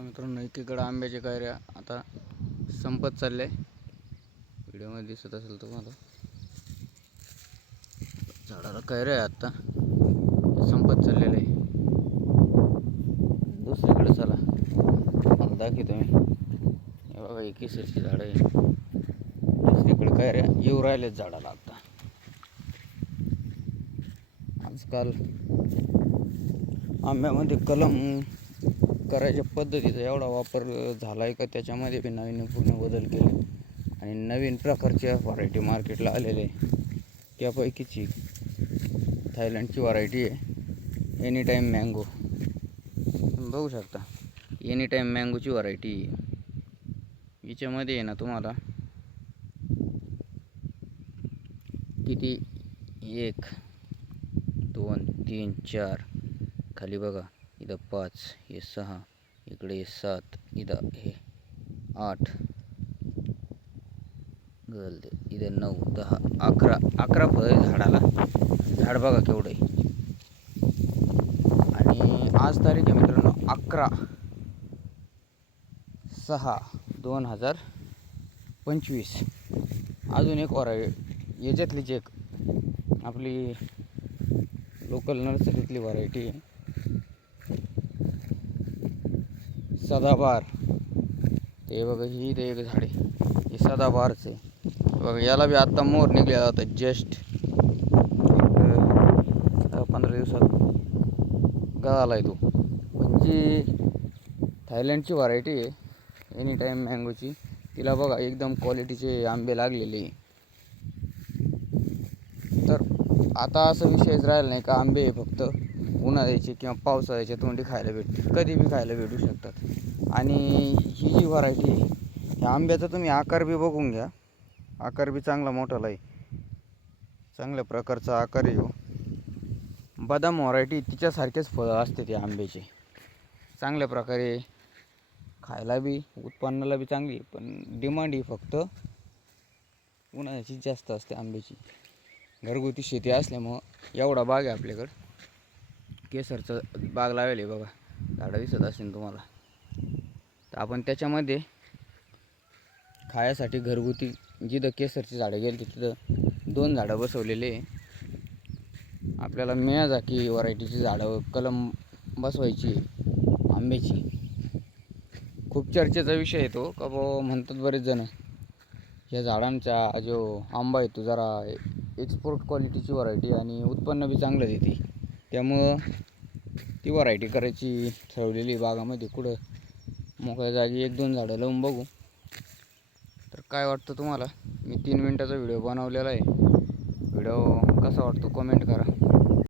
मित्रांनो एकीकडे आंब्याच्या कैऱ्या आता संपत चालल्या व्हिडिओमध्ये दिसत असेल तुम्हाला. झाडाला कैऱ्या आहे आत्ता संपत चाललेलं. आहे दुसरीकडे चला. मला दाखवतो मी. हे बघा एक केसरची झाडं आहे. दुसरीकडे कैऱ्या येऊ राहिलेत झाडाला आत्ता आजकाल आंब्यामध्ये कलम करायच्या पद्धतीचा एवढा वापर झाला आहे का त्याच्यामध्ये बी नाविन्यपूर्ण बदल केले. आणि नवीन प्रकारच्या व्हरायटी मार्केटला आलेले आहे. त्यापैकीची थायलंडची व्हरायटी आहे. एनी टाईम मँगो बघू शकता. एनी टाईम मँगोची व्हरायटी हिच्यामध्ये याच्यामध्ये आहे ना तुम्हाला किती? एक दोन तीन चार. खाली बघा. इथं पाच हे सहा इकडे सात इथं हे आठ. गल इथं नऊ दहा अकरा अकरा फळ आहे झाडाला. झाड बघा केवढं आहे. आणि आज तारीख आहे मित्रांनो अकरा सहा दोन हजार पंचवीस. अजून एक वराय याच्यातलीच एक. आपली लोकल नर्सरीतली व्हरायटी आहे. सदाबार. ते बघा ही ते एक झाड. आहे हे सदाबारच. आहे बघा याला बी आत्ता मोर निघलेला होता जस्ट. पंधरा दिवसात गळाला आहे तो. म्हणजे थायलंडची व्हरायटी आहे. एनी टाईम मँगोची तिला बघा एकदम क्वालिटीचे आंबे लागलेले. तर आता असं विषयच राहिला नाही का आंबे फक्त. उन्हाळ्याचे किंवा पावसाळ्याच्या तोंडी खायला भेटते कधी बी खायला भेटू शकतात. आणि ही जी व्हरायटी आहे ह्या आंब्याचा तुम्ही आकार बी बघून घ्या. आकार बी चांगला मोठाला आहे. चांगल्या प्रकारचा आकार येऊ हो. बदाम व्हरायटी तिच्यासारखेच फळं असते ते आंब्याचे. चांगल्या प्रकारे खायला बी उत्पन्नाला बी चांगली पण डिमांड ही फक्त उन्हाळ्याची जास्त असते आंब्याची. घरगुती शेती असल्यामुळं एवढा बाग आहे आपल्याकडं. केसरचं बाग लावेल आहे बघा. झाडं दिसत असेल तुम्हाला. तर आपण त्याच्यामध्ये खायासाठी घरगुती जिथं केसरची झाडं गेली तिथं दोन झाडं बसवलेले आपल्याला आपल्याला मियाजाकी व्हरायटीची झाडं कलम बसवायची आंब्याची. खूप चर्चेचा विषय आहे तो का बुवा म्हणतात बरेच जण ह्या झाडांचा जो आंबा आहे तो जरा एक्सपोर्ट क्वालिटीची व्हरायटी आणि उत्पन्न बी चांगलं देते. त्यामुळं ती व्हरायटी करायची ठरवलेली बागामध्ये कुठं मोकळ्या जागी एक दोन झाडं लावून बघू. तर काय वाटतं तुम्हाला? मी तीन मिनटाचा व्हिडिओ बनवलेला आहे. व्हिडिओ कसा वाटतो? कमेंट करा.